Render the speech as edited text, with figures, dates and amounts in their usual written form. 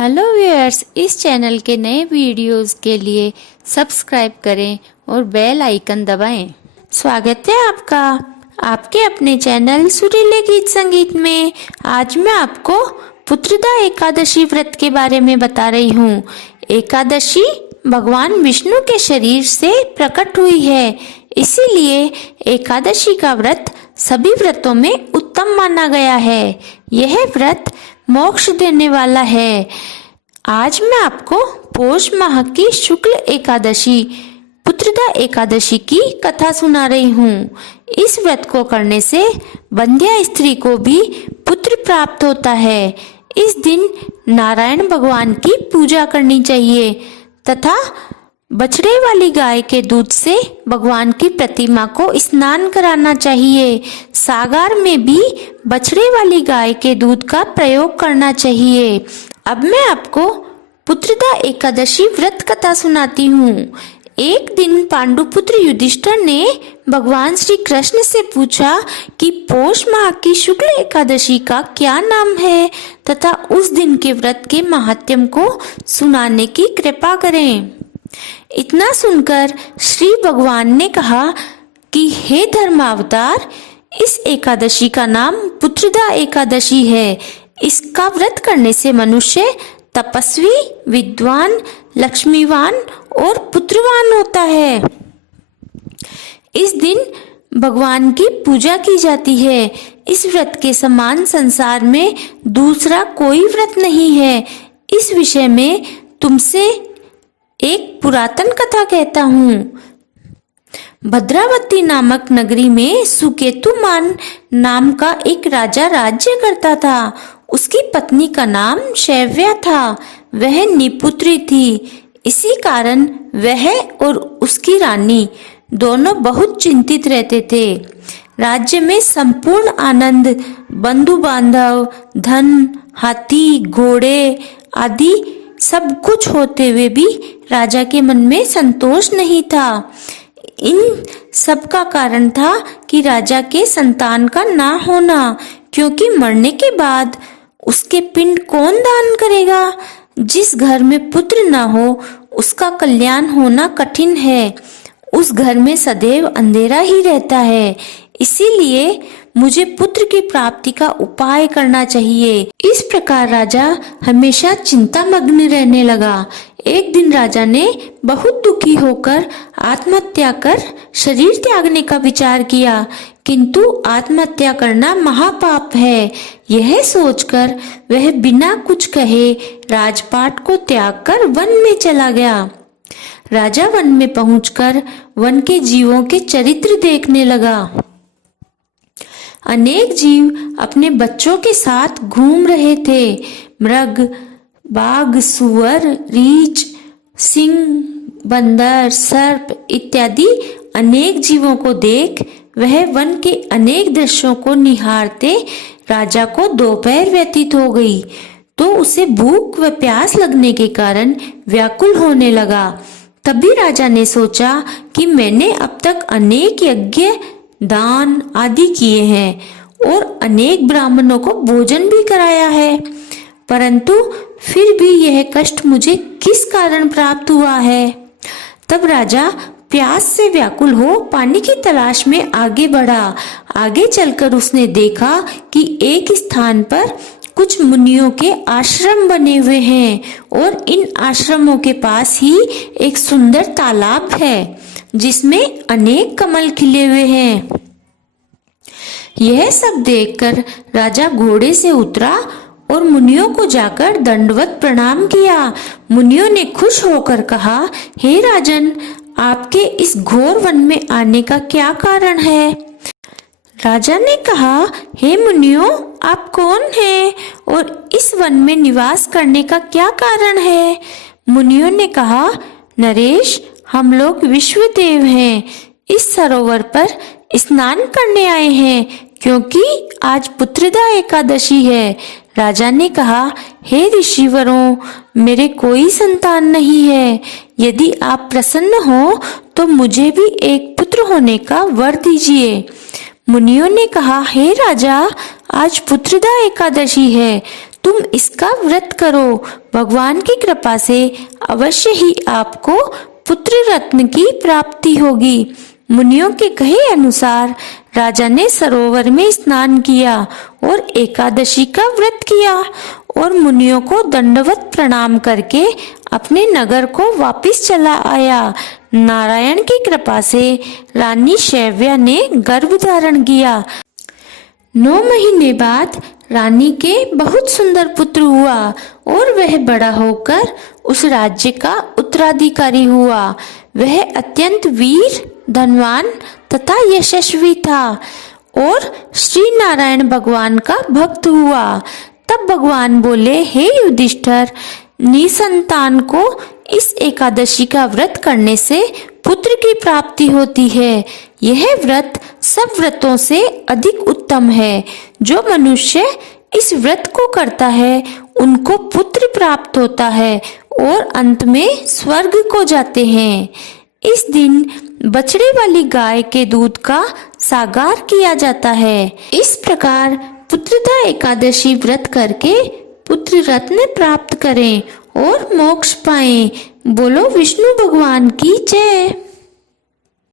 Hello viewers, इस channel के नए वीडियोस के लिए सब्सक्राइब करें और बेल आइकन दबाएं। स्वागत है आपका आपके अपने चैनल सुरीले गीत संगीत में। आज मैं आपको पुत्रदा एकादशी व्रत के बारे में बता रही हूँ। एकादशी भगवान विष्णु के शरीर से प्रकट हुई है, इसीलिए एकादशी का व्रत सभी व्रतों में उत्तम माना गया है। यह व्रत मोक्ष देने वाला है। आज मैं आपको पौष माह की शुक्ल एकादशी पुत्रदा एकादशी की कथा सुना रही हूँ। इस व्रत को करने से बंध्या स्त्री को भी पुत्र प्राप्त होता है। इस दिन नारायण भगवान की पूजा करनी चाहिए तथा बछड़े वाली गाय के दूध से भगवान की प्रतिमा को स्नान कराना चाहिए। सागार में भी बछड़े वाली गाय के दूध का प्रयोग करना चाहिए। अब मैं आपको पुत्रदा एकादशी व्रत कथा सुनाती हूँ। एक दिन पांडुपुत्र युधिष्ठिर ने भगवान श्री कृष्ण से पूछा कि पौष माह की शुक्ल एकादशी का क्या नाम है तथा उस दिन के व्रत के महात्म्य को सुनाने की कृपा करें। इतना सुनकर श्री भगवान ने कहा कि हे धर्मावतार, इस एकादशी का नाम पुत्रदा एकादशी है। इसका व्रत करने से मनुष्य तपस्वी, विद्वान, लक्ष्मीवान और पुत्रवान होता है। इस दिन भगवान की पूजा की जाती है। इस व्रत के समान संसार में दूसरा कोई व्रत नहीं है। इस विषय में तुमसे एक पुरातन कथा कहता हूँ। भद्रावती नामक नगरी में सुकेतुमान नाम का एक राजा राज्य करता था। उसकी पत्नी का नाम शैव्या था। वह निपुत्री थी। इसी कारण वह और उसकी रानी दोनों बहुत चिंतित रहते थे। राज्य में संपूर्ण आनंद, बंधु बांधव, धन, हाथी, घोड़े आदि सब कुछ होते हुए भी राजा के मन में संतोष नहीं था। इन सब का कारण था कि राजा के संतान का ना होना, क्योंकि मरने के बाद उसके पिंड कौन दान करेगा। जिस घर में पुत्र ना हो उसका कल्याण होना कठिन है। उस घर में सदैव अंधेरा ही रहता है। इसीलिए मुझे पुत्र की प्राप्ति का उपाय करना चाहिए। इस प्रकार राजा हमेशा चिंतामग्न रहने लगा। एक दिन राजा ने बहुत दुखी होकर आत्महत्या कर शरीर त्यागने का विचार किया, किंतु आत्महत्या करना महापाप है। यह सोचकर वह बिना कुछ कहे राजपाट को त्याग कर वन में चला गया। राजा वन में पहुंचकर वन के जीवों के चरित्र देखने लगा। अनेक जीव अपने बच्चों के साथ घूम रहे थे। मृग, बाघ, सुअर, रीछ, सिंह, बंदर, सर्प इत्यादि अनेक जीवों को देख वह वन के अनेक दृश्यों को निहारते राजा को दोपहर व्यतीत हो गई। तो उसे भूख व प्यास लगने के कारण व्याकुल होने लगा। तभी राजा ने सोचा कि मैंने अब तक अनेक यज्ञ, दान आदि किए हैं और अनेक ब्राह्मणों को भोजन भी कराया है, परंतु फिर भी यह कष्ट मुझे किस कारण प्राप्त हुआ है। तब राजा प्यास से व्याकुल हो पानी की तलाश में आगे बढ़ा। आगे चलकर उसने देखा कि एक स्थान पर कुछ मुनियों के आश्रम बने हुए हैं और इन आश्रमों के पास ही एक सुंदर तालाब है जिसमें अनेक कमल खिले हुए हैं। यह सब देखकर राजा घोड़े से उतरा और मुनियों को जाकर दंडवत प्रणाम किया। मुनियों ने खुश होकर कहा, हे राजन, आपके इस घोर वन में आने का क्या कारण है। राजा ने कहा, हे मुनियों, आप कौन हैं और इस वन में निवास करने का क्या कारण है। मुनियों ने कहा, नरेश, हम लोग विश्वदेव हैं। इस सरोवर पर स्नान करने आए हैं क्योंकि आज पुत्रदा एकादशी है। राजा ने कहा, हे ऋषिवरों, मेरे कोई संतान नहीं है। यदि आप प्रसन्न हो तो मुझे भी एक पुत्र होने का वर दीजिए। मुनियों ने कहा, हे राजा, आज पुत्रदा एकादशी है, तुम इसका व्रत करो, भगवान की कृपा से अवश्य ही आपको पुत्र रत्न की प्राप्ति होगी। मुनियों के कहे अनुसार राजा ने सरोवर में स्नान किया और एकादशी का व्रत किया और मुनियों को दंडवत प्रणाम करके अपने नगर को वापस चला आया। नारायण की कृपा से रानी शैव्या ने गर्भ धारण किया। 9 महीने बाद रानी के बहुत सुंदर पुत्र हुआ और वह बड़ा होकर उस राज्य का उत्तराधिकारी हुआ। वह अत्यंत वीर, धनवान तथा यशस्वी था और श्री नारायण भगवान का भक्त हुआ। तब भगवान बोले, हे युधिष्ठिर, निसंतान को इस एकादशी का व्रत करने से पुत्र की प्राप्ति होती है। यह व्रत सब व्रतों से अधिक उत्तम है। जो मनुष्य इस व्रत को करता है उनको पुत्र प्राप्त होता है और अंत में स्वर्ग को जाते हैं। इस दिन बछड़े वाली गाय के दूध का सागार किया जाता है। इस प्रकार पुत्रदा एकादशी व्रत करके पुत्र रत्न प्राप्त करें और मोक्ष पाएं। बोलो विष्णु भगवान की जय।